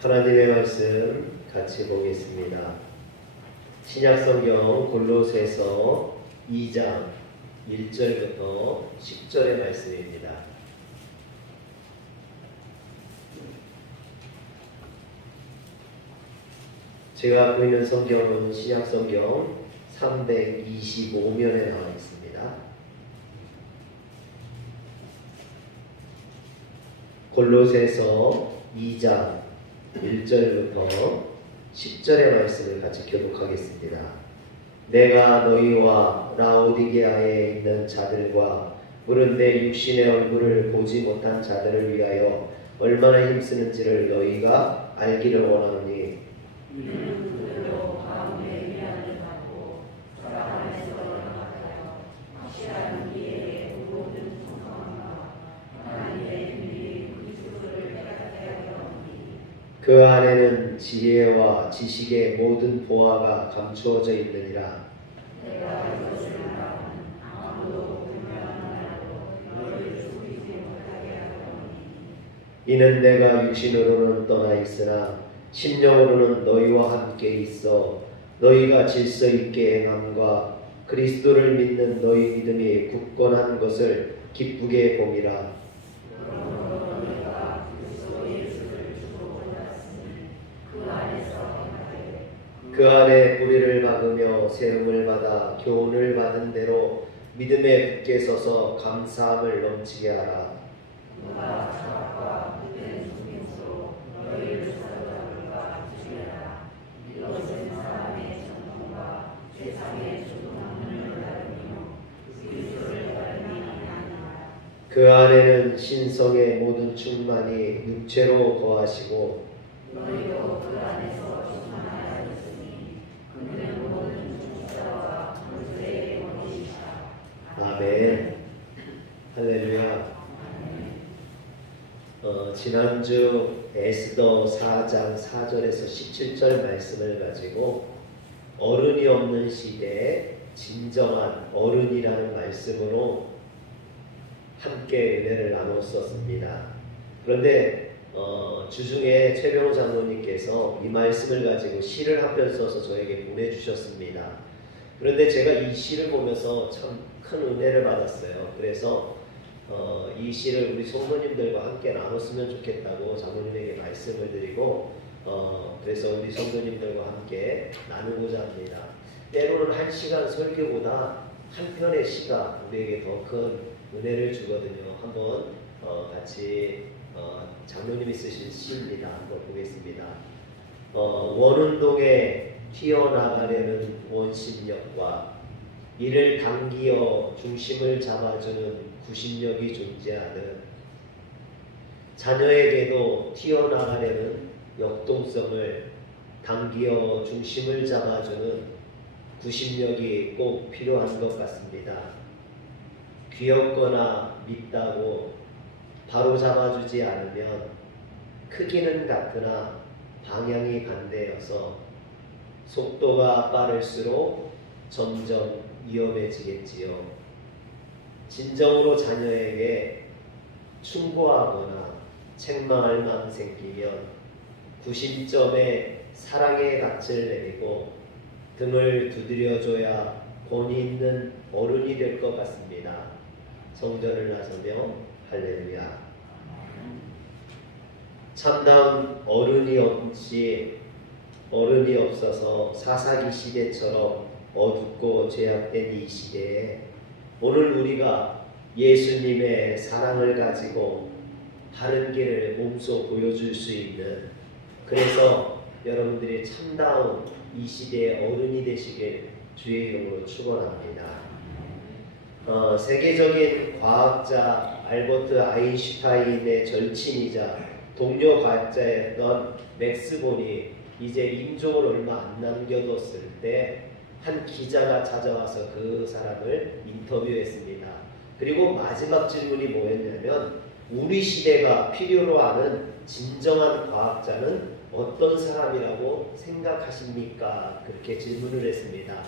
하나님의 말씀 같이 보겠습니다. 신약성경 골로새서 2장 1절부터 10절의 말씀입니다. 제가 갖고 있는 성경은 신약성경 325면에 나와 있습니다. 골로새서 2장 1절부터 10절의 말씀을 같이 교독하겠습니다. 내가 너희와 라오디게아에 있는 자들과 물은 내 육신의 얼굴을 보지 못한 자들을 위하여 얼마나 힘쓰는지를 너희가 알기를 원하노니 그 안에는 지혜와 지식의 모든 보화가 감추어져 있느니라. 이는 내가 육신으로는 떠나 있으나 심령으로는 너희와 함께 있어 너희가 질서 있게 행함과 그리스도를 믿는 너희 믿음이 굳건한 것을 기쁘게 봄이라. 그 안에 뿌리를 박으며 세움을 받아 교훈을 받은 대로 믿음에 굳게 서서 감사함을 넘치게 하라. 그 안에는 신성의 모든 충만이 육체로 거하시고 너희도 그 안에서 충만하였으니 그는 모든 중자와 그리스도의 원이시라. 아멘. 할렐루야. 지난주 에스더 4장 4절에서 17절 말씀을 가지고 어른이 없는 시대에 진정한 어른이라는 말씀으로 함께 은혜를 나눴었습니다. 그런데 주중에 최병호 장로님께서 이 말씀을 가지고 시를 한 편 써서 저에게 보내주셨습니다. 그런데 제가 이 시를 보면서 참 큰 은혜를 받았어요. 그래서 이 시를 우리 성도님들과 함께 나눴으면 좋겠다고 장로님에게 말씀을 드리고 그래서 우리 성도님들과 함께 나누고자 합니다. 때로는 1시간 설교보다 한 편의 시가 우리에게 더 큰 은혜를 주거든요. 한번 같이 장로님이 쓰신 시입니다. 한번 보겠습니다. 원운동에 튀어나가려는 원심력과 이를 당기어 중심을 잡아주는 구심력이 존재하듯 자녀에게도 튀어나가려는 역동성을 당기어 중심을 잡아주는 구심력이 꼭 필요한 것 같습니다. 귀엽거나 밉다고 바로 잡아주지 않으면 크기는 같으나 방향이 반대여서 속도가 빠를수록 점점 위험해지겠지요. 진정으로 자녀에게 충고하거나 책망할 마음 생기면 구심점에 사랑의 닻을 내리고 등을 두드려줘야 본이 있는 어른이 될 것 같습니다. 성전을 나서며 할렐루야. 참다운 어른이 없어서 사사기 시대처럼 어둡고 죄악된 이 시대에 오늘 우리가 예수님의 사랑을 가지고 바른 길을 몸소 보여줄 수 있는, 그래서 여러분들이 참다운 이 시대의 어른이 되시길 주의 이름으로 축원합니다. 세계적인 과학자 알버트 아인슈타인의 절친이자 동료 과학자였던 맥스 본이 이제 임종을 얼마 안 남겨뒀을 때 한 기자가 찾아와서 그 사람을 인터뷰했습니다. 그리고 마지막 질문이 뭐였냐면 우리 시대가 필요로 하는 진정한 과학자는 어떤 사람이라고 생각하십니까? 그렇게 질문을 했습니다.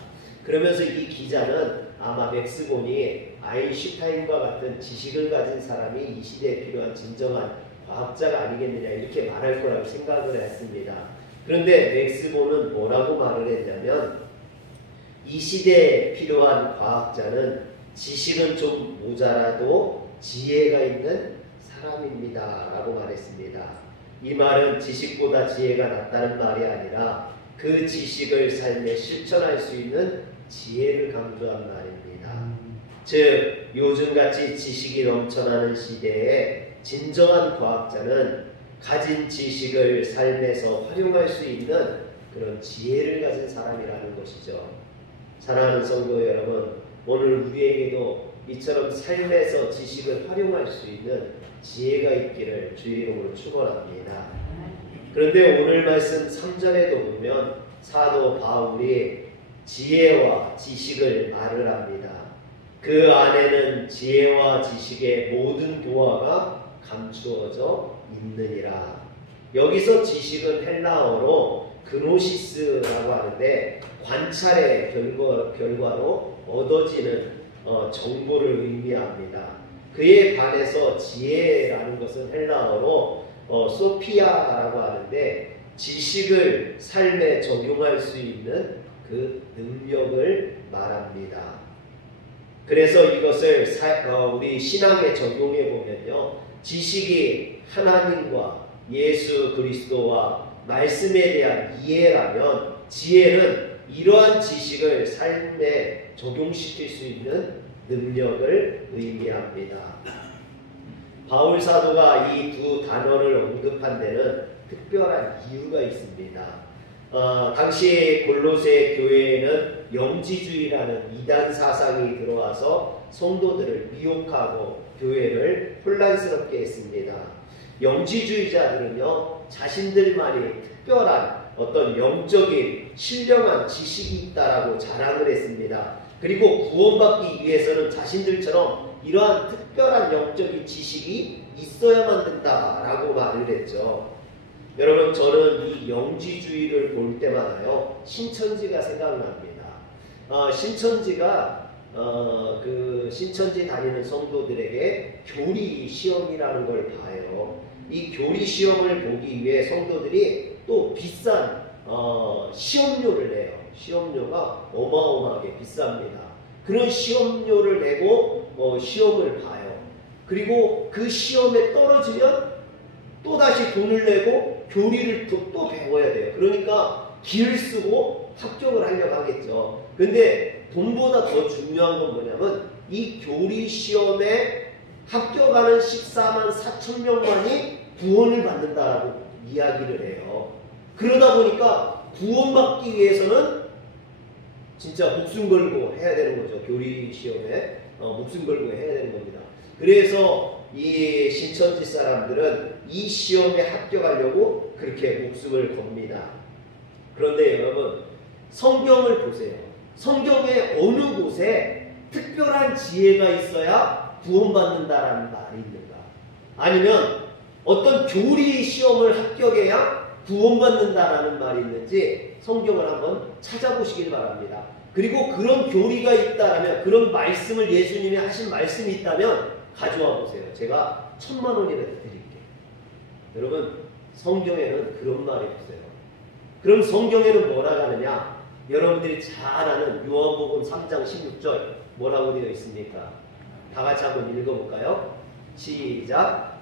그러면서 이 기자는 아마 맥스 본이 아인슈타인과 같은 지식을 가진 사람이 이 시대에 필요한 진정한 과학자가 아니겠느냐 이렇게 말할 거라고 생각을 했습니다. 그런데 맥스보는 뭐라고 말을 했냐면 이 시대에 필요한 과학자는 지식은 좀 모자라도 지혜가 있는 사람입니다 라고 말했습니다. 이 말은 지식보다 지혜가 낫다는 말이 아니라 그 지식을 삶에 실천할 수 있는 지혜를 강조한 말입니다. 즉 요즘같이 지식이 넘쳐나는 시대에 진정한 과학자는 가진 지식을 삶에서 활용할 수 있는 그런 지혜를 가진 사람이라는 것이죠. 사랑하는 성도 여러분, 오늘 우리에게도 이처럼 삶에서 지식을 활용할 수 있는 지혜가 있기를 주의 이름으로 축원합니다. 그런데 오늘 말씀 3절에도 보면 사도 바울이 지혜와 지식을 말을 합니다. 그 안에는 지혜와 지식의 모든 교화가 감추어져 있느니라. 여기서 지식은 헬라어로 그노시스라고 하는데 관찰의 결과로 얻어지는 정보를 의미합니다. 그에 반해서 지혜라는 것은 헬라어로 소피아라고 하는데 지식을 삶에 적용할 수 있는 그 능력을 말합니다. 그래서 이것을 우리 신앙에 적용해 보면요, 지식이 하나님과 예수 그리스도와 말씀에 대한 이해라면 지혜는 이러한 지식을 삶에 적용시킬 수 있는 능력을 의미합니다. 바울 사도가 이 두 단어를 언급한 데는 특별한 이유가 있습니다. 당시 골로새 교회에는 영지주의라는 이단 사상이 들어와서 성도들을 미혹하고 교회를 혼란스럽게 했습니다. 영지주의자들은요, 자신들만이 특별한 어떤 영적인 신령한 지식이 있다라고 자랑을 했습니다. 그리고 구원받기 위해서는 자신들처럼 이러한 특별한 영적인 지식이 있어야만 된다라고 말을 했죠. 여러분, 저는 이 영지주의를 볼 때마다요, 신천지가 생각납니다. 신천지가 신천지 다니는 성도들에게 교리 시험이라는 걸 봐요. 이 교리 시험을 보기 위해 성도들이 또 비싼 시험료를 내요. 시험료가 어마어마하게 비쌉니다. 그런 시험료를 내고 시험을 봐요. 그리고 그 시험에 떨어지면 또다시 돈을 내고 교리를 또 배워야 돼요. 그러니까 기를 쓰고 합격을 하려고 하겠죠. 근데 돈보다 더 중요한 건 뭐냐면 이 교리 시험에 합격하는 14만 4천 명만이 구원을 받는다라고 이야기를 해요. 그러다 보니까 구원받기 위해서는 진짜 목숨 걸고 해야 되는 거죠. 교리 시험에 목숨 걸고 해야 되는 겁니다. 그래서 이 신천지 사람들은 이 시험에 합격하려고 그렇게 목숨을 겁니다. 그런데 여러분, 성경을 보세요. 성경의 어느 곳에 특별한 지혜가 있어야 구원받는다라는 말이 있는가? 아니면 어떤 교리 시험을 합격해야 구원받는다라는 말이 있는지 성경을 한번 찾아보시길 바랍니다. 그리고 그런 교리가 있다면, 그런 말씀을 예수님이 하신 말씀이 있다면 가져와 보세요. 제가 1000만 원이라도 드릴게요. 여러분, 성경에는 그런 말이 없어요. 그럼 성경에는 뭐라고 하느냐? 여러분들이 잘 아는 요한복음 3장 16절 뭐라고 되어 있습니까? 다 같이 한번 읽어볼까요? 시작.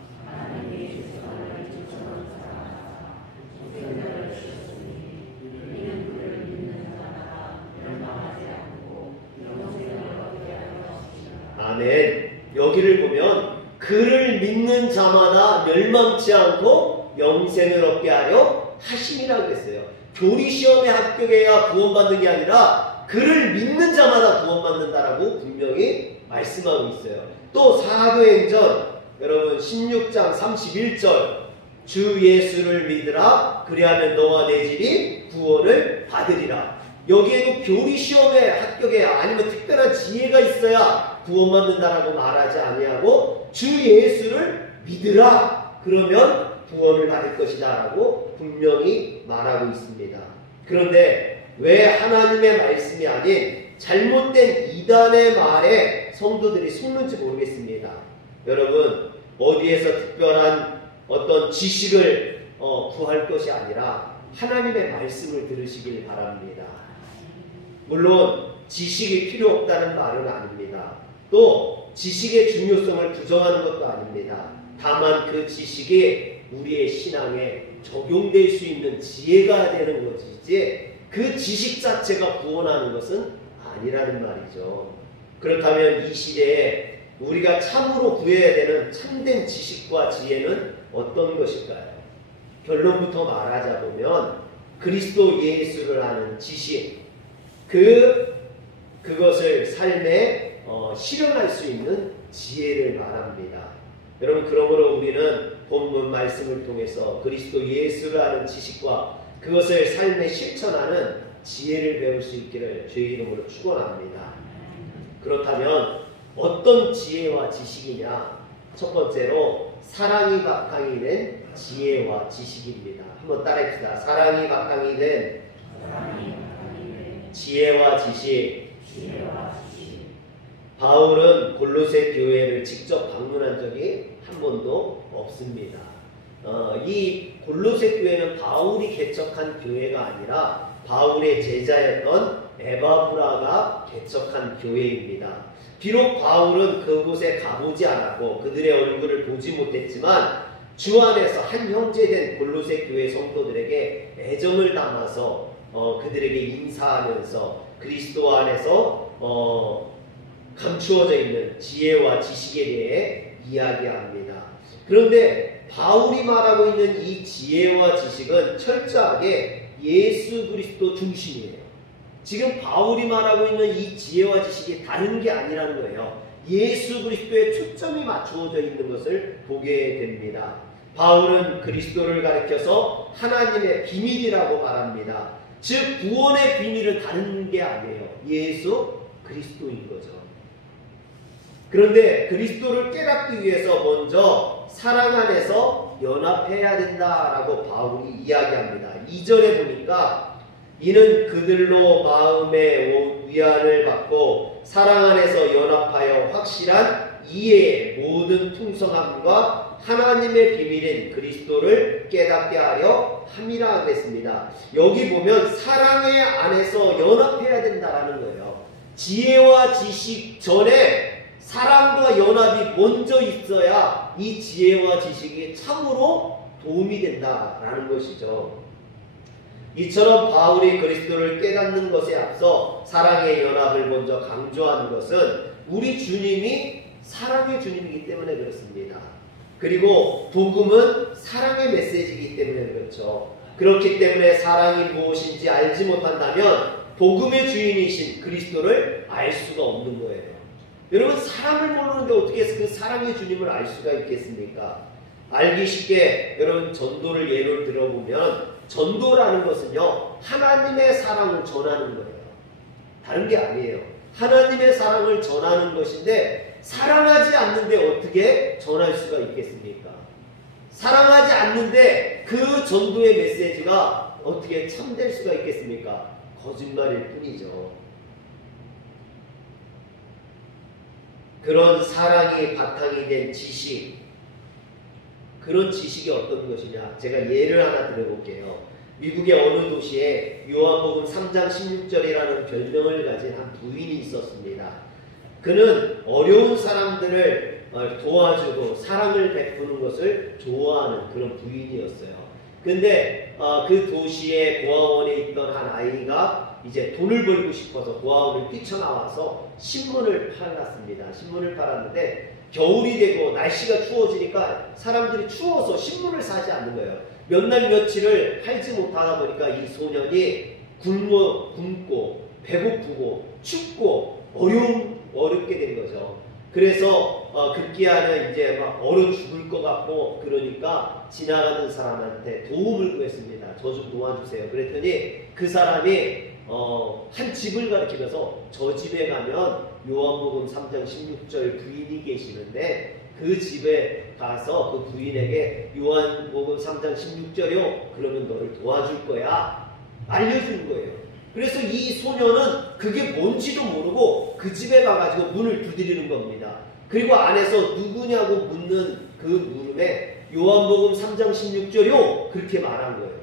아멘. 여기를 보면 그를 믿는 자마다 멸망치 않고 영생을 얻게 하려 하심이라고 했어요. 교리 시험에 합격해야 구원받는 게 아니라 그를 믿는 자마다 구원받는다라고 분명히 말씀하고 있어요. 또 사도행전 여러분 16장 31절 주 예수를 믿으라 그리하면 너와 내 집이 구원을 받으리라. 여기에도 교리 시험에 합격해야, 아니면 특별한 지혜가 있어야 구원받는다라고 말하지 아니하고 주 예수를 믿으라 그러면 구원을 받을 것이다 라고 분명히 말하고 있습니다. 그런데 왜 하나님의 말씀이 아닌 잘못된 이단의 말에 성도들이 속는지 모르겠습니다. 여러분, 어디에서 특별한 어떤 지식을 구할 것이 아니라 하나님의 말씀을 들으시길 바랍니다. 물론 지식이 필요 없다는 말은 아닙니다. 또 지식의 중요성을 부정하는 것도 아닙니다. 다만 그 지식이 우리의 신앙에 적용될 수 있는 지혜가 되는 것이지 그 지식 자체가 구원하는 것은 아니라는 말이죠. 그렇다면 이 시대에 우리가 참으로 구해야 되는 참된 지식과 지혜는 어떤 것일까요? 결론부터 말하자 보면 그리스도 예수를 아는 지식, 그것을 삶에 실현할 수 있는 지혜를 말합니다. 여러분, 그러므로 우리는 본문 말씀을 통해서 그리스도 예수를 아는 지식과 그것을 삶에 실천하는 지혜를 배울 수 있기를 주의 이름으로 축원합니다. 그렇다면 어떤 지혜와 지식이냐? 첫 번째로 사랑이 바탕이 된 지혜와 지식입니다. 한번 따라합시다. 사랑이 바탕이 된 지혜와 지식. 바울은 골로새 교회를 직접 방문한 적이 한 번도 없습니다. 이 골로새 교회는 바울이 개척한 교회가 아니라 바울의 제자였던 에바브라가 개척한 교회입니다. 비록 바울은 그곳에 가보지 않았고 그들의 얼굴을 보지 못했지만 주 안에서 한 형제된 골로새 교회 성도들에게 애정을 담아서 그들에게 인사하면서 그리스도 안에서 감추어져 있는 지혜와 지식에 대해 이야기합니다. 그런데 바울이 말하고 있는 이 지혜와 지식은 철저하게 예수 그리스도 중심이에요. 지금 바울이 말하고 있는 이 지혜와 지식이 다른 게 아니라는 거예요. 예수 그리스도에 초점이 맞추어져 있는 것을 보게 됩니다. 바울은 그리스도를 가리켜서 하나님의 비밀이라고 말합니다. 즉 구원의 비밀은 다른 게 아니에요. 예수 그리스도인 거죠. 그런데 그리스도를 깨닫기 위해서 먼저 사랑 안에서 연합해야 된다라고 바울이 이야기합니다. 2절에 보니까 이는 그들로 마음의 위안을 받고 사랑 안에서 연합하여 확실한 이해의 모든 풍성함과 하나님의 비밀인 그리스도를 깨닫게 하려 함이라 그랬습니다. 여기 보면 사랑의 안에서 연합해야 된다라는 거예요. 지혜와 지식 전에 사랑과 연합이 먼저 있어야 이 지혜와 지식이 참으로 도움이 된다라는 것이죠. 이처럼 바울이 그리스도를 깨닫는 것에 앞서 사랑의 연합을 먼저 강조하는 것은 우리 주님이 사랑의 주님이기 때문에 그렇습니다. 그리고 복음은 사랑의 메시지이기 때문에 그렇죠. 그렇기 때문에 사랑이 무엇인지 알지 못한다면 복음의 주인이신 그리스도를 알 수가 없는 거예요. 여러분, 사랑을 모르는데 어떻게 그 사랑의 주님을 알 수가 있겠습니까? 알기 쉽게 여러분 전도를 예를 들어보면 전도라는 것은요 하나님의 사랑을 전하는 거예요. 다른 게 아니에요. 하나님의 사랑을 전하는 것인데 사랑하지 않는데 어떻게 전할 수가 있겠습니까? 사랑하지 않는데 그 전도의 메시지가 어떻게 참될 수가 있겠습니까? 거짓말일 뿐이죠. 그런 사랑이 바탕이 된 지식, 그런 지식이 어떤 것이냐? 제가 예를 하나 들어볼게요. 미국의 어느 도시에 요한복음 3장 16절이라는 별명을 가진 한 부인이 있었습니다. 그는 어려운 사람들을 도와주고 사랑을 베푸는 것을 좋아하는 그런 부인이었어요. 근데 그 도시의 고아원에 있던 한 아이가 이제 돈을 벌고 싶어서 고아원을 뛰쳐나와서 신문을 팔았습니다. 신문을 팔았는데 겨울이 되고 날씨가 추워지니까 사람들이 추워서 신문을 사지 않는 거예요. 몇 날 며칠을 팔지 못하다 보니까 이 소년이 굶고 배고프고 춥고 어렵게 된 거죠. 그래서 급기야는 이제 막 얼어 죽을 것 같고 그러니까 지나가는 사람한테 도움을 구했습니다. 저 좀 도와주세요. 그랬더니 그 사람이 한 집을 가리키면서 저 집에 가면 요한복음 3장 16절 부인이 계시는데 그 집에 가서 그 부인에게 요한복음 3장 16절이요 그러면 너를 도와줄 거야 알려준 거예요. 그래서 이 소녀는 그게 뭔지도 모르고 그 집에 가가지고 문을 두드리는 겁니다. 그리고 안에서 누구냐고 묻는 그 물음에 요한복음 3장 16절이요 그렇게 말한 거예요.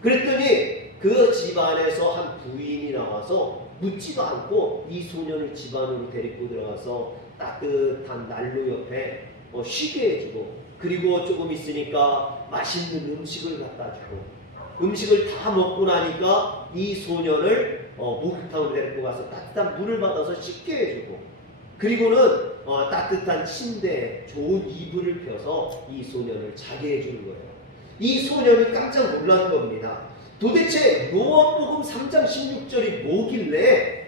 그랬더니 그 집안에서 한 부인이 나와서 묻지도 않고 이 소년을 집안으로 데리고 들어가서 따뜻한 난로 옆에 쉬게 해주고, 그리고 조금 있으니까 맛있는 음식을 갖다 주고, 음식을 다 먹고 나니까 이 소년을 목욕탕으로 데리고 가서 따뜻한 물을 받아서 씻게 해주고, 그리고는 따뜻한 침대에 좋은 이불을 펴서 이 소년을 자게 해주는 거예요. 이 소년이 깜짝 놀란 겁니다. 도대체 요한복음 3장 16절이 뭐길래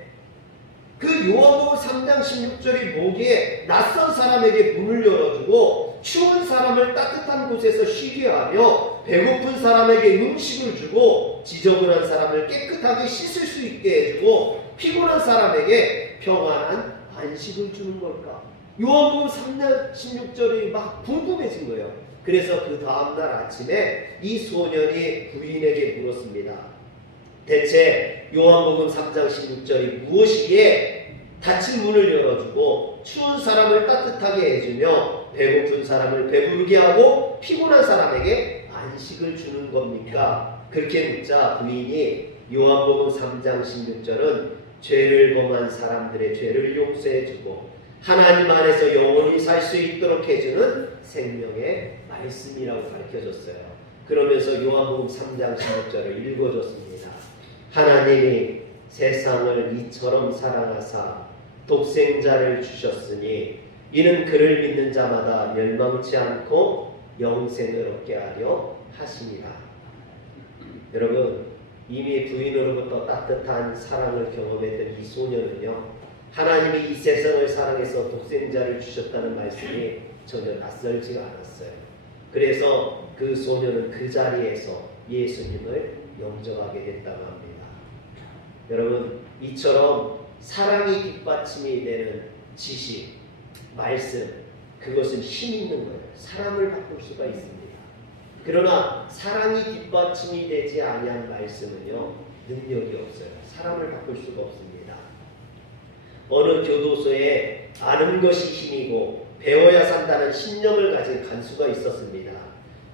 그 요한복음 3장 16절이 뭐기에 낯선 사람에게 문을 열어주고 추운 사람을 따뜻한 곳에서 쉬게 하며 배고픈 사람에게 음식을 주고 지저분한 사람을 깨끗하게 씻을 수 있게 해주고 피곤한 사람에게 평안한 안식을 주는 걸까? 요한복음 3장 16절이 막 궁금해진 거예요. 그래서 그 다음날 아침에 이 소년이 부인에게 물었습니다. 대체 요한복음 3장 16절이 무엇이기에 닫힌 문을 열어주고 추운 사람을 따뜻하게 해주며 배고픈 사람을 배부르게 하고 피곤한 사람에게 안식을 주는 겁니까? 그렇게 묻자 부인이 요한복음 3장 16절은 죄를 범한 사람들의 죄를 용서해주고 하나님 안에서 영원히 살 수 있도록 해주는 생명의 말씀이라고 가르쳐줬어요. 그러면서 요한복음 3장 16절을 읽어줬습니다. 하나님이 세상을 이처럼 사랑하사 독생자를 주셨으니 이는 그를 믿는 자마다 멸망치 않고 영생을 얻게 하려 하심이라. 여러분, 이미 부인으로부터 따뜻한 사랑을 경험했던 이 소년은요, 하나님이 이 세상을 사랑해서 독생자를 주셨다는 말씀이 전혀 낯설지가 않았어요. 그래서 그 소년은 그 자리에서 예수님을 영접하게 됐다고 합니다. 여러분, 이처럼 사랑이 뒷받침이 되는 지식, 말씀, 그것은 힘이 있는 거예요. 사람을 바꿀 수가 있습니다. 그러나 사랑이 뒷받침이 되지 아니한 말씀은요, 능력이 없어요. 사람을 바꿀 수가 없습니다. 어느 교도소에 아는 것이 힘이고 배워야 산다는 신념을 가진 간수가 있었습니다.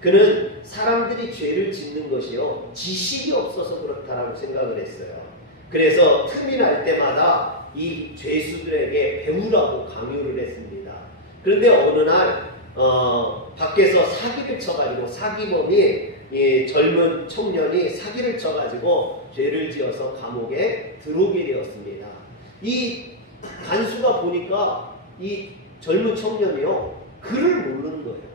그는 사람들이 죄를 짓는 것이요 지식이 없어서 그렇다라고 생각을 했어요. 그래서 틈이 날 때마다 이 죄수들에게 배우라고 강요를 했습니다. 그런데 어느 날 밖에서 사기를 쳐가지고 사기범이 젊은 청년이 사기를 쳐가지고 죄를 지어서 감옥에 들어오게 되었습니다. 이 간수가 보니까 이 젊은 청년이요 글을 모르는 거예요.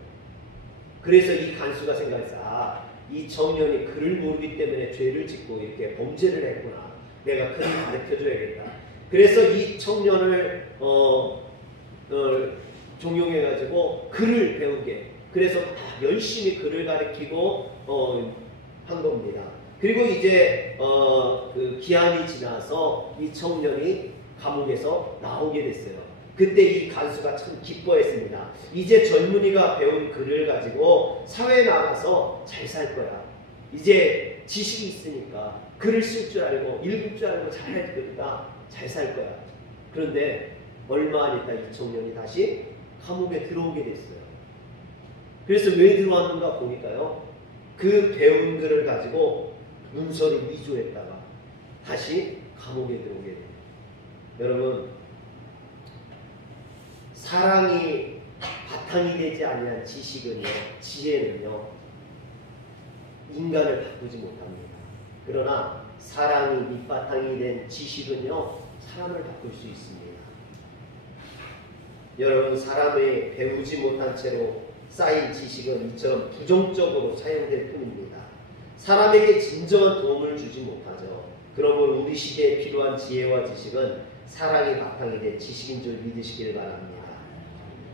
그래서 이 간수가 생각했어. 이 청년이 글을 모르기 때문에 죄를 짓고 이렇게 범죄를 했구나. 내가 글을 가르쳐줘야겠다. 그래서 이 청년을 종용해가지고 글을 배우게. 그래서 열심히 글을 가르치고 한 겁니다. 그리고 이제 그 기한이 지나서 이 청년이 감옥에서 나오게 됐어요. 그때 이 간수가 참 기뻐했습니다. 이제 젊은이가 배운 글을 가지고 사회에 나가서 잘 살 거야. 이제 지식이 있으니까 글을 쓸 줄 알고 읽을 줄 알고 잘할 거니까 잘 살 거야. 그런데 얼마 안 있다 이 청년이 다시 감옥에 들어오게 됐어요. 그래서 왜 들어왔는가 보니까요, 그 배운 글을 가지고 문서를 위조했다가 다시 감옥에 들어오게 돼요. 여러분, 사랑이 바탕이 되지 아니한 지식은요, 지혜는요, 인간을 바꾸지 못합니다. 그러나 사랑이 밑바탕이 된 지식은요, 사람을 바꿀 수 있습니다. 여러분, 사람의 배우지 못한 채로 쌓인 지식은 이처럼 부정적으로 사용될 뿐입니다. 사람에게 진정한 도움을 주지 못하죠. 그러므로 우리 시대에 필요한 지혜와 지식은 사랑이 바탕이 된 지식인 줄 믿으시길 바랍니다.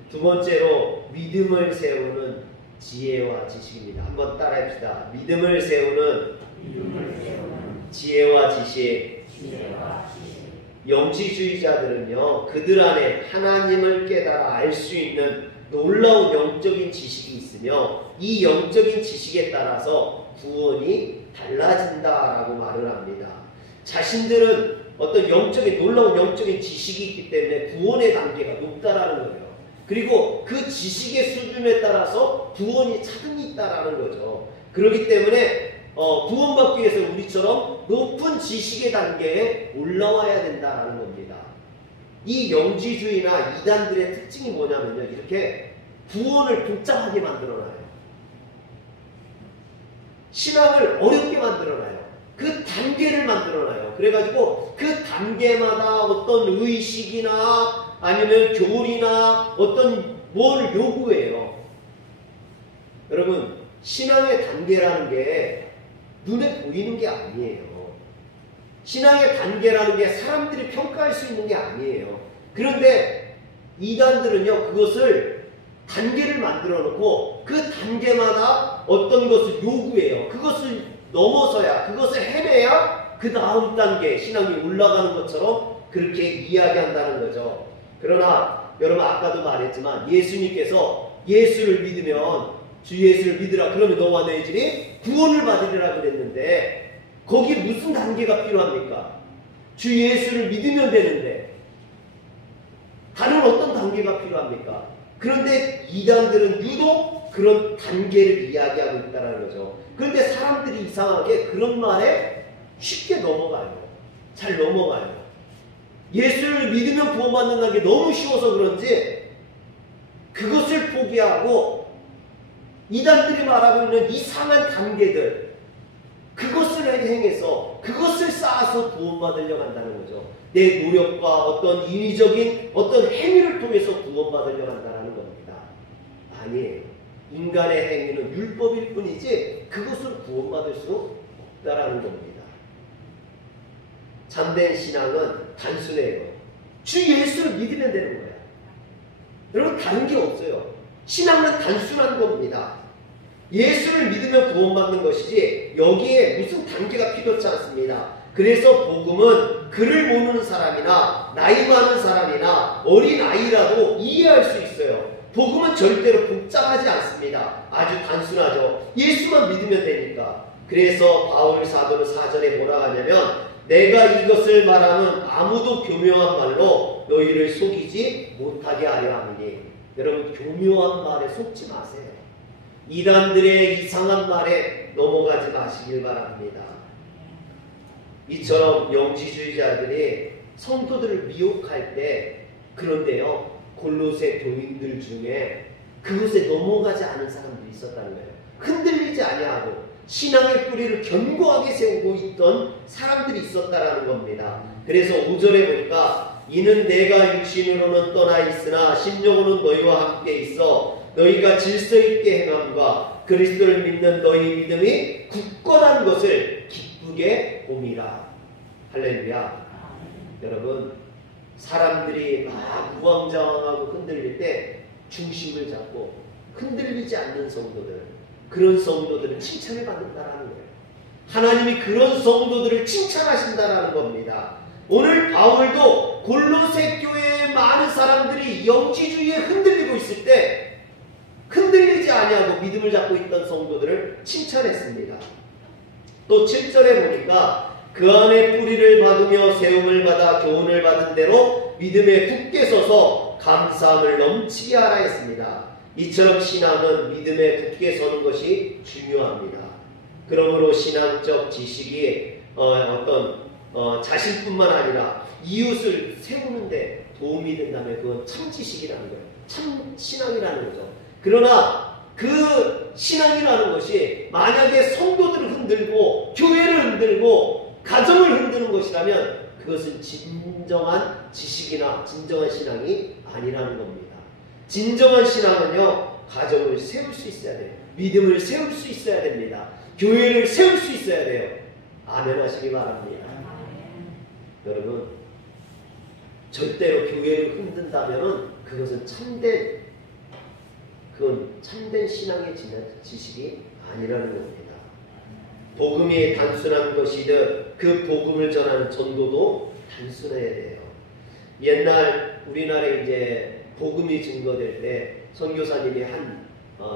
두 번째로 믿음을 세우는 지혜와 지식입니다. 한번 따라합시다. 믿음을 세우는 지혜와 지식. 영지주의자들은요, 그들 안에 하나님을 깨달아 알 수 있는 놀라운 영적인 지식이 있으며 이 영적인 지식에 따라서 구원이 달라진다라고 말을 합니다. 자신들은 어떤 영적인 놀라운 영적인 지식이 있기 때문에 구원의 단계가 높다라는 거예요. 그리고 그 지식의 수준에 따라서 구원이 차등이 있다라는 거죠. 그렇기 때문에 구원받기 위해서 우리처럼 높은 지식의 단계에 올라와야 된다라는 겁니다. 이 영지주의나 이단들의 특징이 뭐냐면요, 이렇게 구원을 복잡하게 만들어놔요. 신앙을 어렵게 만들어놔요. 그 단계를 만들어놔요. 그래가지고 그 단계마다 어떤 의식이나 아니면 교리나 어떤 뭘 요구해요. 여러분, 신앙의 단계라는 게 눈에 보이는 게 아니에요. 신앙의 단계라는 게 사람들이 평가할 수 있는 게 아니에요. 그런데 이단들은요, 그것을 단계를 만들어 놓고 그 단계마다 어떤 것을 요구해요. 그것을 넘어서야, 그것을 해내야 그 다음 단계 신앙이 올라가는 것처럼 그렇게 이야기한다는 거죠. 그러나 여러분, 아까도 말했지만 예수님께서 예수를 믿으면, 주 예수를 믿으라 그러면 너와 너희 집이 구원을 받으리라 그랬는데 거기 무슨 단계가 필요합니까? 주 예수를 믿으면 되는데 다른 어떤 단계가 필요합니까? 그런데 이단들은 유독 그런 단계를 이야기하고 있다는 거죠. 그런데 사람들이 이상하게 그런 말에 쉽게 넘어가요. 잘 넘어가요. 예수를 믿으면 구원받는다는 게 너무 쉬워서 그런지 그것을 포기하고 이단들이 말하고 있는 이상한 단계들, 그것을 행해서 그것을 쌓아서 구원받으려고 한다는 거죠. 내 노력과 어떤 인위적인 어떤 행위를 통해서 구원받으려고 한다는 겁니다. 아니에요. 인간의 행위는 율법일 뿐이지 그것을 구원받을 수 없다라는 겁니다. 참된 신앙은 단순해요. 주 예수를 믿으면 되는 거야. 여러분, 다른 게 없어요. 신앙은 단순한 겁니다. 예수를 믿으면 구원받는 것이지 여기에 무슨 단계가 필요치 않습니다. 그래서 복음은 글을 모르는 사람이나 나이 많은 사람이나 어린 아이라도 이해할 수 있어요. 복음은 절대로 복잡하지 않습니다. 아주 단순하죠. 예수만 믿으면 되니까. 그래서 바울 사도는 4절에 뭐라 하냐면, 내가 이것을 말하면 아무도 교묘한 말로 너희를 속이지 못하게 하려 함이니. 여러분, 교묘한 말에 속지 마세요. 이단들의 이상한 말에 넘어가지 마시길 바랍니다. 이처럼 영지주의자들이 성도들을 미혹할 때, 그런데요, 골로새 교인들 중에 그것에 넘어가지 않은 사람들이 있었다는 거예요. 흔들리지 아니하고 신앙의 뿌리를 견고하게 세우고 있던 사람들이 있었다라는 겁니다. 그래서 5절에 보니까, 이는 내가 육신으로는 떠나 있으나 심령으로는 너희와 함께 있어 너희가 질서 있게 행함과 그리스도를 믿는 너희 믿음이 굳건한 것을 기쁘게 봄이라. 할렐루야. 여러분, 사람들이 막 우왕좌왕하고 흔들릴 때 중심을 잡고 흔들리지 않는 성도들, 그런 성도들은 칭찬을 받는다라는 거예요. 하나님이 그런 성도들을 칭찬하신다라는 겁니다. 오늘 바울도 골로새 교회의 많은 사람들이 영지주의에 흔들리고 있을 때 흔들리지 아니하고 믿음을 잡고 있던 성도들을 칭찬했습니다. 또 7절에 보니까, 그 안에 뿌리를 받으며 세움을 받아 교훈을 받은 대로 믿음에 굳게 서서 감사함을 넘치게 하라 했습니다. 이처럼 신앙은 믿음에 굳게 서는 것이 중요합니다. 그러므로 신앙적 지식이 자신뿐만 아니라 이웃을 세우는데 도움이 된다면 그건 참 지식이라는 거예요. 참 신앙이라는 거죠. 그러나 그 신앙이라는 것이 만약에 성도들을 흔들고 교회를 흔들고 가정을 흔드는 것이라면 그것은 진정한 지식이나 진정한 신앙이 아니라는 겁니다. 진정한 신앙은요, 가정을 세울 수 있어야 돼요. 믿음을 세울 수 있어야 됩니다. 교회를 세울 수 있어야 돼요. 아멘 하시기 바랍니다. 여러분, 절대로 교회를 흔든다면 그것은 참된 신앙의 지식이 아니라는 겁니다. 복음이 단순한 것이듯 그 복음을 전하는 전도도 단순해야 돼요. 옛날 우리나라에 이제 복음이 증거될 때 선교사님이 한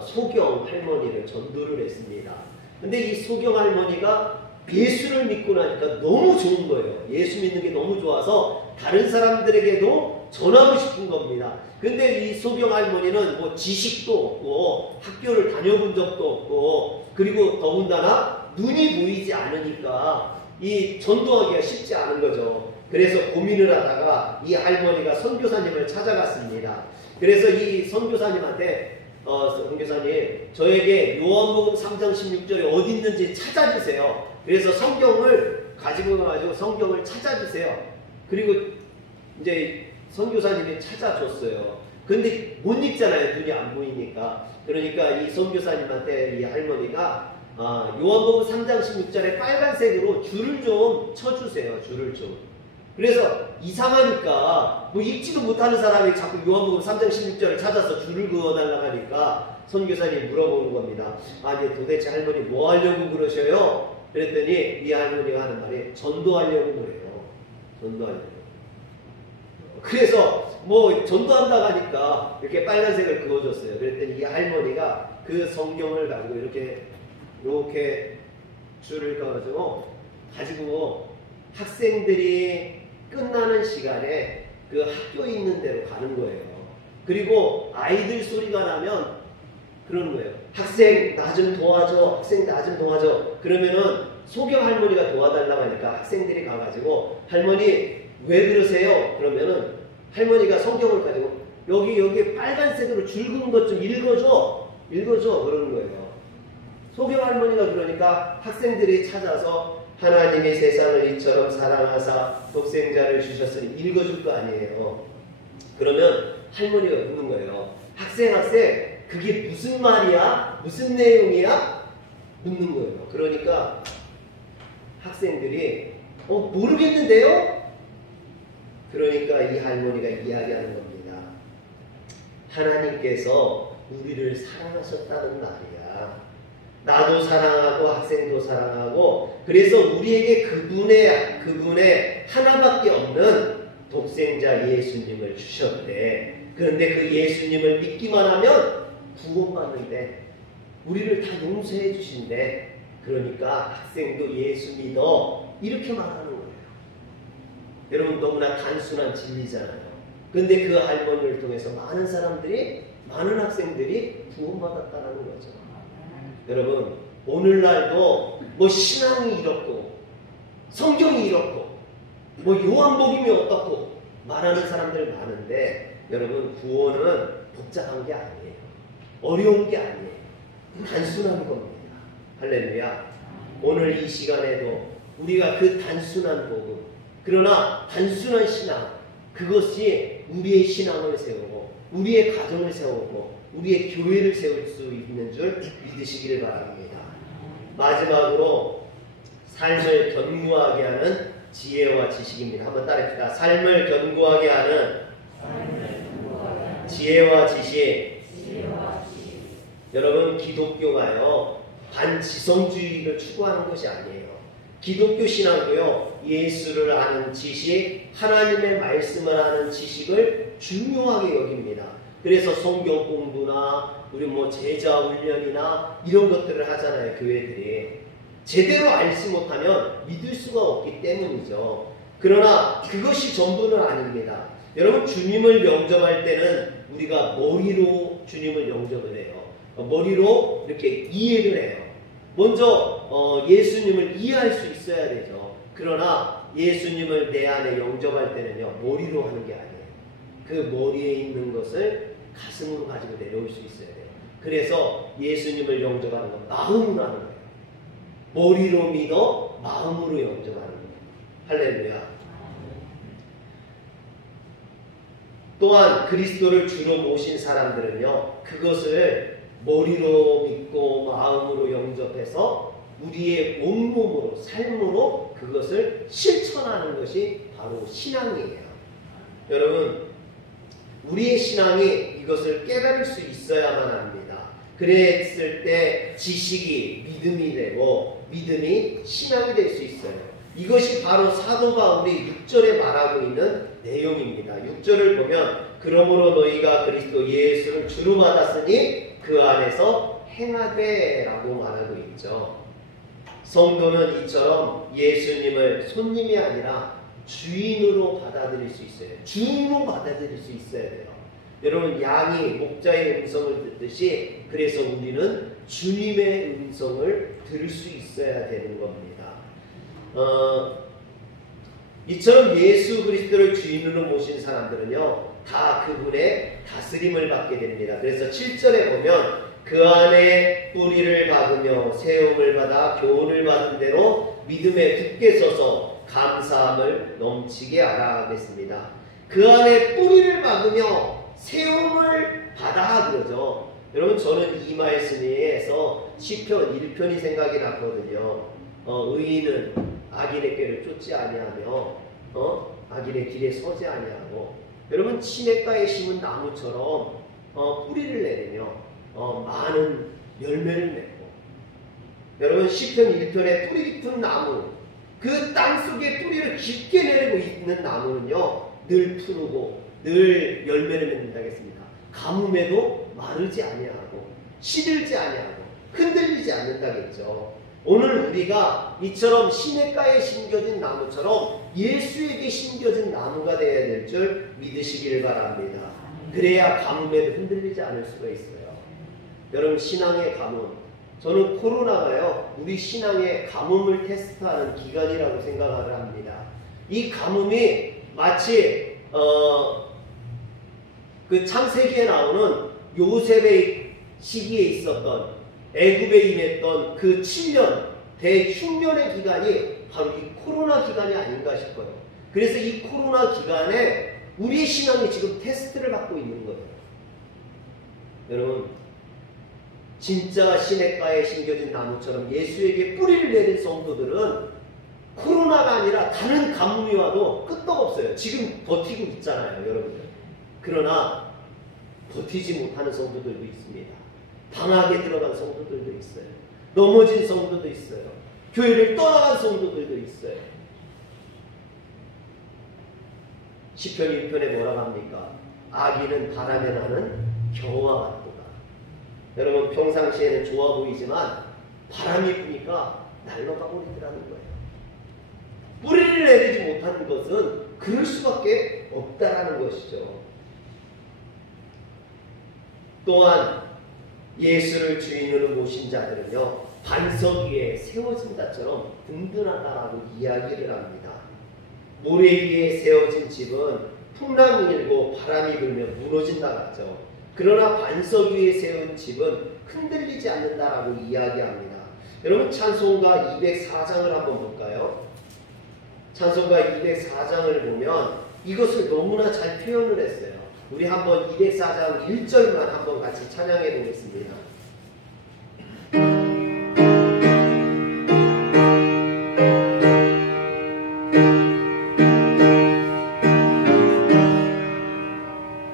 소경 할머니를 전도를 했습니다. 근데 이 소경 할머니가 예수를 믿고 나니까 너무 좋은 거예요. 예수 믿는 게 너무 좋아서 다른 사람들에게도 전하고 싶은 겁니다. 근데 이 소경 할머니는 뭐 지식도 없고 학교를 다녀본 적도 없고 그리고 더군다나 눈이 보이지 않으니까 이 전도하기가 쉽지 않은 거죠. 그래서 고민을 하다가 이 할머니가 선교사님을 찾아갔습니다. 그래서 이 선교사님한테 선교사님 저에게 요한복음 3장 16절이 어디 있는지 찾아주세요. 그래서 성경을 가지고 가가지고 성경을 찾아주세요. 그리고 이제 선교사님이 찾아줬어요. 근데 못 읽잖아요. 눈이 안 보이니까. 그러니까 이 선교사님한테 이 할머니가 요한복음 3장 16절에 빨간색으로 줄을 좀 쳐주세요. 줄을 좀. 그래서 이상하니까 뭐 읽지도 못하는 사람이 자꾸 요한복음 3장 16절을 찾아서 줄을 그어달라고 하니까 선교사님이 물어보는 겁니다. 아니 도대체 할머니 뭐 하려고 그러셔요? 그랬더니 이 할머니가 하는 말이 전도하려고 그래요. 전도하려고. 그래서 뭐 전도한다고 하니까 이렇게 빨간색을 그어줬어요. 그랬더니 이 할머니가 그 성경을 가지고 이렇게 줄을 가지고 학생들이 끝나는 시간에 그 학교에 있는 데로 가는 거예요. 그리고 아이들 소리가 나면 그러는 거예요. 학생 나 좀 도와줘. 학생 나 좀 도와줘. 그러면은 소경 할머니가 도와달라고 하니까 학생들이 가가지고 할머니 왜 그러세요? 그러면은 할머니가 성경을 가지고 여기 빨간색으로 줄근 것 좀 읽어줘. 그러는 거예요. 소경 할머니가 그러니까 학생들이 찾아서 하나님이 세상을 이처럼 사랑하사 독생자를 주셨으니 읽어줄 거 아니에요. 그러면 할머니가 묻는 거예요. 학생 그게 무슨 말이야? 무슨 내용이야? 묻는 거예요. 그러니까 학생들이 모르겠는데요? 그러니까 이 할머니가 이야기하는 겁니다. 하나님께서 우리를 사랑하셨다는 말이야. 나도 사랑하고 학생도 사랑하고 그래서 우리에게 그분의 하나밖에 없는 독생자 예수님을 주셨대. 그런데 그 예수님을 믿기만 하면 구원받는데 우리를 다 용서해 주신대. 그러니까 학생도 예수 믿어 이렇게 말하는 거예요. 여러분 너무나 단순한 진리잖아요. 근데 그 할머니를 통해서 많은 학생들이 구원받았다는 거죠. 여러분 오늘날도 뭐 신앙이 이렇고 성경이 이렇고 뭐 요한복음이 어떻고 말하는 사람들 많은데 여러분 구원은 복잡한 게 아니에요. 어려운 게 아니에요. 단순한 겁니다. 할렐루야. 오늘 이 시간에도 우리가 그 단순한 복음 그러나 단순한 신앙 그것이 우리의 신앙을 세우고 우리의 가정을 세우고 우리의 교회를 세울 수 있는 줄 믿으시기를 바랍니다. 마지막으로 삶을 견고하게 하는 지혜와 지식입니다. 한번 따라합시다. 삶을 견고하게 하는 지혜와 지식. 여러분 기독교가요 반지성주의를 추구하는 것이 아니에요. 기독교 신앙도요 예수를 아는 지식, 하나님의 말씀을 아는 지식을 중요하게 여깁니다. 그래서 성경 공부나 우리 뭐 제자 훈련이나 이런 것들을 하잖아요. 교회들이 제대로 알지 못하면 믿을 수가 없기 때문이죠. 그러나 그것이 전부는 아닙니다. 여러분 주님을 영접할 때는 우리가 머리로 주님을 영접을 해요. 머리로 이렇게 이해를 해요. 먼저 예수님을 이해할 수 있어야 되죠. 그러나 예수님을 내 안에 영접할 때는요 머리로 하는 게 아니에요. 그 머리에 있는 것을 가슴으로 가지고 내려올 수 있어야 돼요. 그래서 예수님을 영접하는 건 마음으로 하는 거예요. 머리로 믿어 마음으로 영접하는 거예요. 할렐루야. 또한 그리스도를 주로 모신 사람들은요 그것을 머리로 믿고 마음으로 영접해서 우리의 온몸으로 삶으로 그것을 실천하는 것이 바로 신앙이에요. 여러분 우리의 신앙이 이것을 깨달을 수 있어야만 합니다. 그랬을 때 지식이 믿음이 되고 믿음이 신앙이 될 수 있어요. 이것이 바로 사도 바울이 6절에 말하고 있는 내용입니다. 6절을 보면 그러므로 너희가 그리스도 예수를 주로 받았으니 그 안에서 행하되 라고 말하고 있죠. 성도는 이처럼 예수님을 손님이 아니라 주인으로 받아들일 수 있어요. 주인으로 받아들일 수 있어야 돼요. 여러분, 양이 목자의 음성을 듣듯이 그래서 우리는 주님의 음성을 들을 수 있어야 되는 겁니다. 이처럼 예수 그리스도를 주인으로 모신 사람들은요, 다 그분의 다스림을 받게 됩니다. 그래서 7절에 보면 그 안에 뿌리를 박으며 세움을 받아 교훈을 받은 대로 믿음에 굳게 서서 감사함을 넘치게 하라 그랬습니다. 그 안에 뿌리를 박으며 세움을 받아 그러죠. 여러분, 저는 이 말씀에서 시편 1편이 생각이 났거든요. 의인은 악인의 꾀를 쫓지 아니하며 악인의 길에 서지 아니하고. 여러분, 시냇가에 심은 나무처럼 뿌리를 내리며 많은 열매를 맺고. 여러분, 시편 1편에 뿌리 깊은 나무, 그 땅속에 뿌리를 깊게 내리고 있는 나무는요, 늘 푸르고 늘 열매를 맺는다 했습니다. 가뭄에도 마르지 아니하고 시들지 아니하고 흔들리지 않는다겠죠. 오늘 우리가 이처럼 시냇가에 심겨진 나무처럼 예수에게 심겨진 나무가 되어야 될 줄 믿으시기를 바랍니다. 그래야 가뭄에도 흔들리지 않을 수가 있어요. 여러분, 신앙의 가뭄, 저는 코로나가요, 우리 신앙의 가뭄을 테스트하는 기간이라고 생각을 합니다. 이 가뭄이 마치 그 창세기에 나오는 요셉의 시기에 있었던, 애굽에 임했던 그 7년 대흉년의 기간이 바로 이 코로나 기간이 아닌가 싶어요. 그래서 이 코로나 기간에 우리의 신앙이 지금 테스트를 받고 있는 거예요. 여러분, 진짜 시냇가에 심겨진 나무처럼 예수에게 뿌리를 내린 성도들은 코로나가 아니라 다른 가뭄이 와도 끄떡없어요. 지금 버티고 있잖아요, 여러분들. 그러나 버티지 못하는 성도들도 있습니다. 방학에 들어간 성도들도 있어요. 넘어진 성도도 있어요. 교회를 떠나간 성도들도 있어요. 시편 1편에 뭐라고 합니까? 악인은 바람에 나는 겨와 같도다. 여러분, 평상시에는 좋아 보이지만 바람이 부니까 날아가 버리더라는 거예요. 뿌리를 내리지 못하는 것은 그럴 수밖에 없다라는 것이죠. 또한 예수를 주인으로 모신 자들은요, 반석 위에 세워진다처럼 든든하다라고 이야기를 합니다. 모래 위에 세워진 집은 풍랑이 일고 바람이 불며 무너진다 같죠. 그러나 반석 위에 세운 집은 흔들리지 않는다라고 이야기합니다. 여러분, 찬송가 204장을 한번 볼까요? 찬송가 204장을 보면 이것을 너무나 잘 표현을 했어요. 우리 한번 204장 1절만 한번 같이 찬양해 보겠습니다.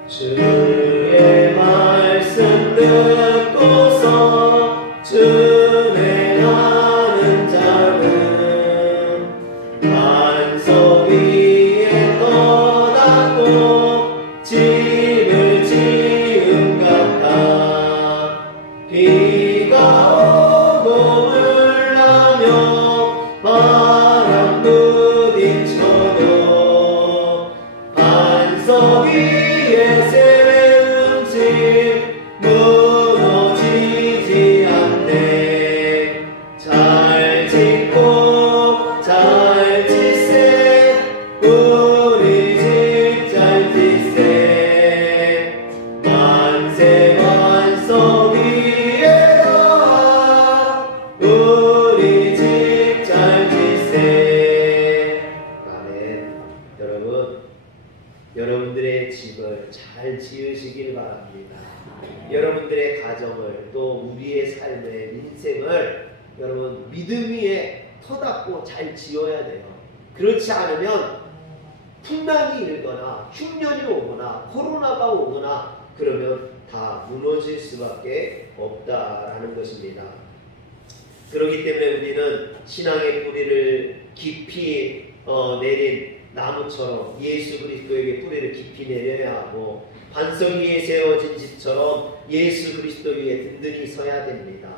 주의 말씀 듣고서 준행하는 자는 반석 위에 떠났고 집을 지은 같아. 비가 오고 불나며 바람 부딪혀도 반석 위에 세운 집 무너지지 않네. 잘 짓고 잘 짓세 우리 집 잘 짓세. 만세 반석 위에다 우리 집 잘 짓세. 아멘. 여러분들의 집을 잘 지으시길 바랍니다. 여러분들의 가정을, 또 우리의 삶의 인생을 여러분 믿음 위에 터닫고 잘 지어야 돼요. 그렇지 않으면 풍랑이 일거나 흉년이 오거나 코로나가 오거나 그러면 다 무너질 수밖에 없다라는 것입니다. 그렇기 때문에 우리는 신앙의 뿌리를 깊이 내린 나무처럼 예수 그리스도에게 뿌리를 깊이 내려야 하고, 반석 위에 세워진 집처럼 예수 그리스도 위에 든든히 서야 됩니다.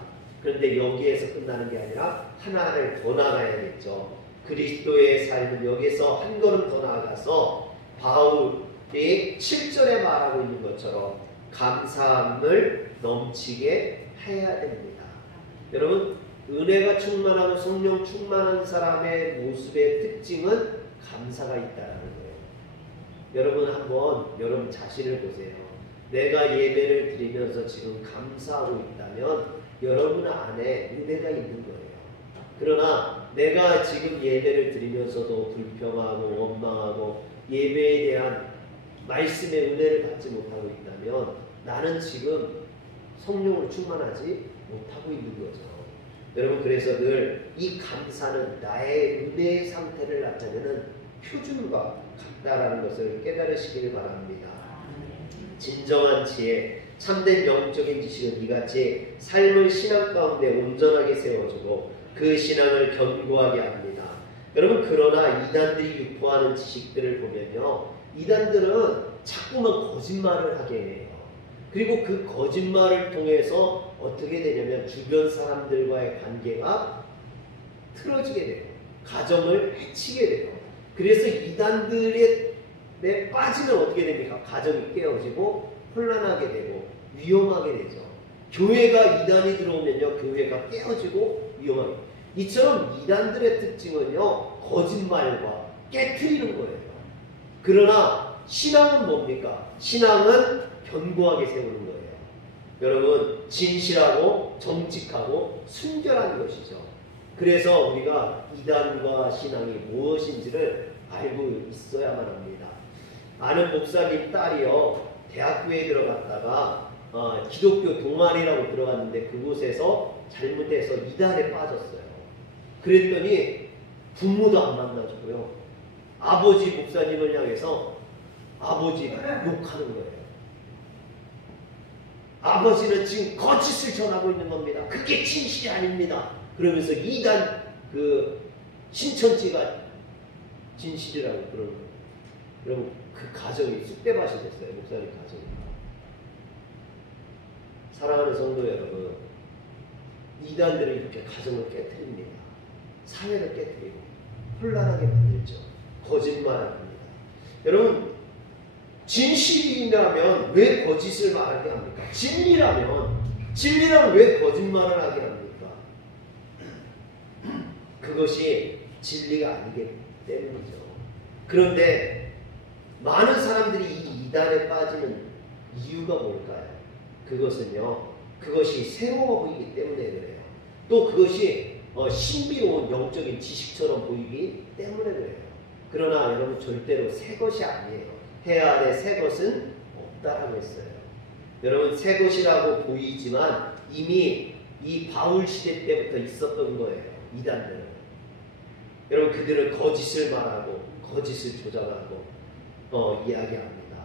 그런데 여기에서 끝나는 게 아니라 하나를 더 나가야겠죠. 그리스도의 삶은 여기서 한 걸음 더 나아가서 바울이 7절에 말하고 있는 것처럼 감사함을 넘치게 해야 됩니다. 여러분, 은혜가 충만하고 성령 충만한 사람의 모습의 특징은 감사가 있다는 거예요. 여러분 한번 여러분 자신을 보세요. 내가 예배를 드리면서 지금 감사하고 있다면 여러분 안에 은혜가 있는 거예요. 그러나 내가 지금 예배를 드리면서도 불평하고 원망하고 예배에 대한 말씀의 은혜를 받지 못하고 있다면 나는 지금 성령을 충만하지 못하고 있는 거죠. 여러분, 그래서 늘 이 감사는 나의 은혜의 상태를 나타내는 표준과 같다라는 것을 깨달으시길 바랍니다. 진정한 지혜, 참된 영적인 지식은 이같이 삶을 신앙 가운데 온전하게 세워주고 그 신앙을 견고하게 합니다. 여러분, 그러나 이단들이 유포하는 지식들을 보면요, 이단들은 자꾸만 거짓말을 하게 해요. 그리고 그 거짓말을 통해서 어떻게 되냐면 주변 사람들과의 관계가 틀어지게 돼요. 가정을 해치게 돼요. 그래서 이단들에 빠지면 어떻게 됩니까? 가정이 깨어지고 혼란하게 되고 위험하게 되죠. 교회가 이단이 들어오면요, 교회가 깨어지고 위험하게 돼요. 이처럼 이단들의 특징은요, 거짓말과 깨트리는 거예요. 그러나 신앙은 뭡니까? 신앙은 견고하게 세우는 거예요. 여러분, 진실하고 정직하고 순결한 것이죠. 그래서 우리가 이단과 신앙이 무엇인지를 알고 있어야만 합니다. 아는 목사님 딸이요, 대학교에 들어갔다가 기독교 동아리라고 들어갔는데 그곳에서 잘못해서 이단에 빠졌어요. 그랬더니 부모도 안 만나주고요, 아버지 목사님을 향해서 아버지 욕하는 거예요. 아버지는 지금 거짓을 전하고 있는 겁니다. 그게 진실이 아닙니다. 그러면서 이단 신천지가 진실이라고 그러는 거예요. 여러분, 그 가정이 쑥대밭이 됐어요. 목사님 가정이. 사랑하는 성도 여러분, 이단들은 이렇게 가정을 깨트립니다. 사회를 깨트리고 혼란하게 만들죠. 거짓말합니다. 여러분, 진실이라면 왜 거짓을 말하게 합니까? 진리라면 왜 거짓말을 하게 합니까? 그것이 진리가 아니기 때문이죠. 그런데 많은 사람들이 이 이단에 빠지는 이유가 뭘까요? 그것이 새로워 보이기 때문에 그래요. 또 그것이 신비로운 영적인 지식처럼 보이기 때문에 그래요. 그러나 여러분, 절대로 새 것이 아니에요. 해 아래 새 것은 없다라고 했어요. 여러분, 새 것이라고 보이지만 이미 이 바울 시대 때부터 있었던 거예요. 이단들은. 여러분, 그들은 거짓을 말하고 거짓을 조장하고 이야기합니다.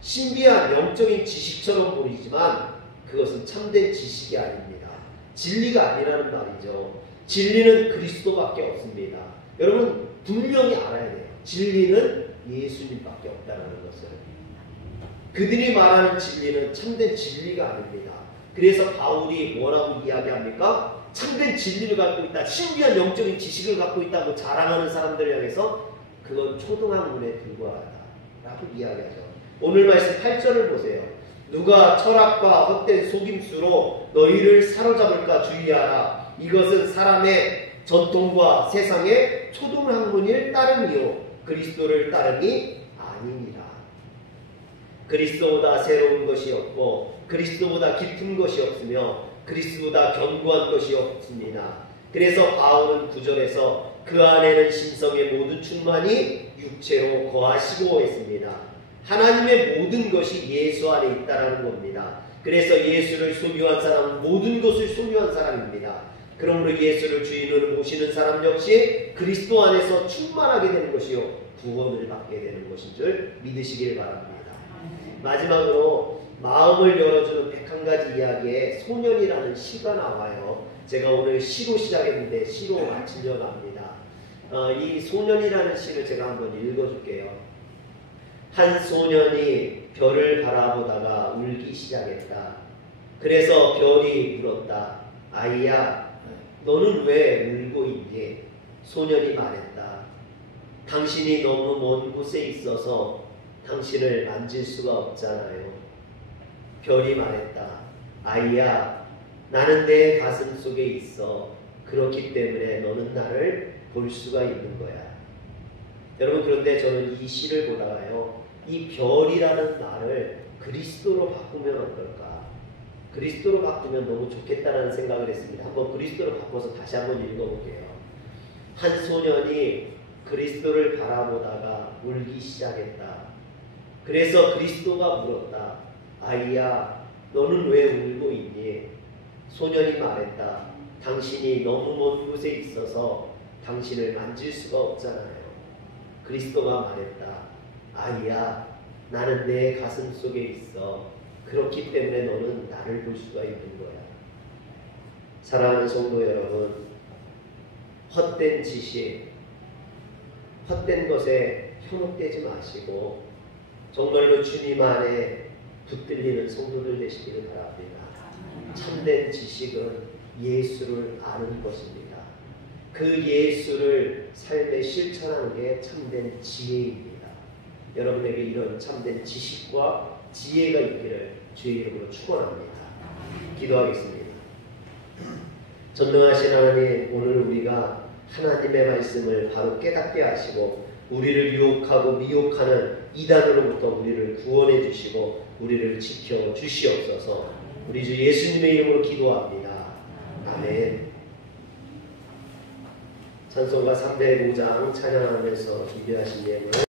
신비한 영적인 지식처럼 보이지만 그것은 참된 지식이 아닙니다. 진리가 아니라는 말이죠. 진리는 그리스도밖에 없습니다. 여러분, 분명히 알아야 돼요. 진리는 예수님밖에 없다는 것을. 그들이 말하는 진리는 참된 진리가 아닙니다. 그래서 바울이 뭐라고 이야기합니까? 참된 진리를 갖고 있다, 신비한 영적인 지식을 갖고 있다고 자랑하는 사람들을 향해서 그건 초등학문에 불과하다 라고 이야기하죠. 오늘 말씀 8절을 보세요. 누가 철학과 헛된 속임수로 너희를 사로잡을까 주의하라. 이것은 사람의 전통과 세상의 초등학문일 따름이요 그리스도를 따름이 아니니라. 그리스도보다 새로운 것이 없고 그리스도보다 깊은 것이 없으며 그리스도보다 견고한 것이 없습니다. 그래서 바울은 9절에서 그 안에는 신성의 모든 충만이 육체로 거하시고 했습니다. 하나님의 모든 것이 예수 안에 있다는 겁니다. 그래서 예수를 소유한 사람은 모든 것을 소유한 사람입니다. 그러므로 예수를 주인으로 모시는 사람 역시 그리스도 안에서 충만하게 되는 것이요 구원을 받게 되는 것인 줄 믿으시길 바랍니다. 마지막으로 마음을 열어주는 101가지 이야기에 소년이라는 시가 나와요. 제가 오늘 시로 시작했는데 시로 마치려고 합니다. 이 소년이라는 시를 제가 한번 읽어줄게요. 한 소년이 별을 바라보다가 울기 시작했다. 그래서 별이 물었다. 아이야, 너는 왜 울고 있니? 소년이 말했다. 당신이 너무 먼 곳에 있어서 당신을 만질 수가 없잖아요. 별이 말했다. 아이야, 나는 내 가슴 속에 있어. 그렇기 때문에 너는 나를 볼 수가 있는 거야. 여러분, 그런데 저는 이 시를 보다가요, 이 별이라는 말을 그리스도로 바꾸면 어떨까? 그리스도로 바꾸면 너무 좋겠다라는 생각을 했습니다. 한번 그리스도로 바꿔서 다시 한번 읽어볼게요. 한 소년이 그리스도를 바라보다가 울기 시작했다. 그래서 그리스도가 물었다. 아이야, 너는 왜 울고 있니? 소년이 말했다. 당신이 너무 먼 곳에 있어서 당신을 만질 수가 없잖아요. 그리스도가 말했다. 아이야, 나는 내 가슴 속에 있어. 그렇기 때문에 너는 나를 볼 수가 있는 거야. 사랑하는 성도 여러분, 헛된 지식, 헛된 것에 현혹되지 마시고 정말로 주님 안에 붙들리는 성도들 되시기를 바랍니다. 참된 지식은 예수를 아는 것입니다. 그 예수를 삶에 실천하는 게 참된 지혜입니다. 여러분에게 이런 참된 지식과 지혜가 있기를 주의 이름으로 축원합니다. 기도하겠습니다. 전능하신 하나님, 오늘 우리가 하나님의 말씀을 바로 깨닫게 하시고 우리를 유혹하고 미혹하는 이단으로부터 우리를 구원해 주시고 우리를 지켜 주시옵소서. 우리 주 예수님의 이름으로 기도합니다. 아멘. 찬송가 305장 찬양하면서 준비하신 예물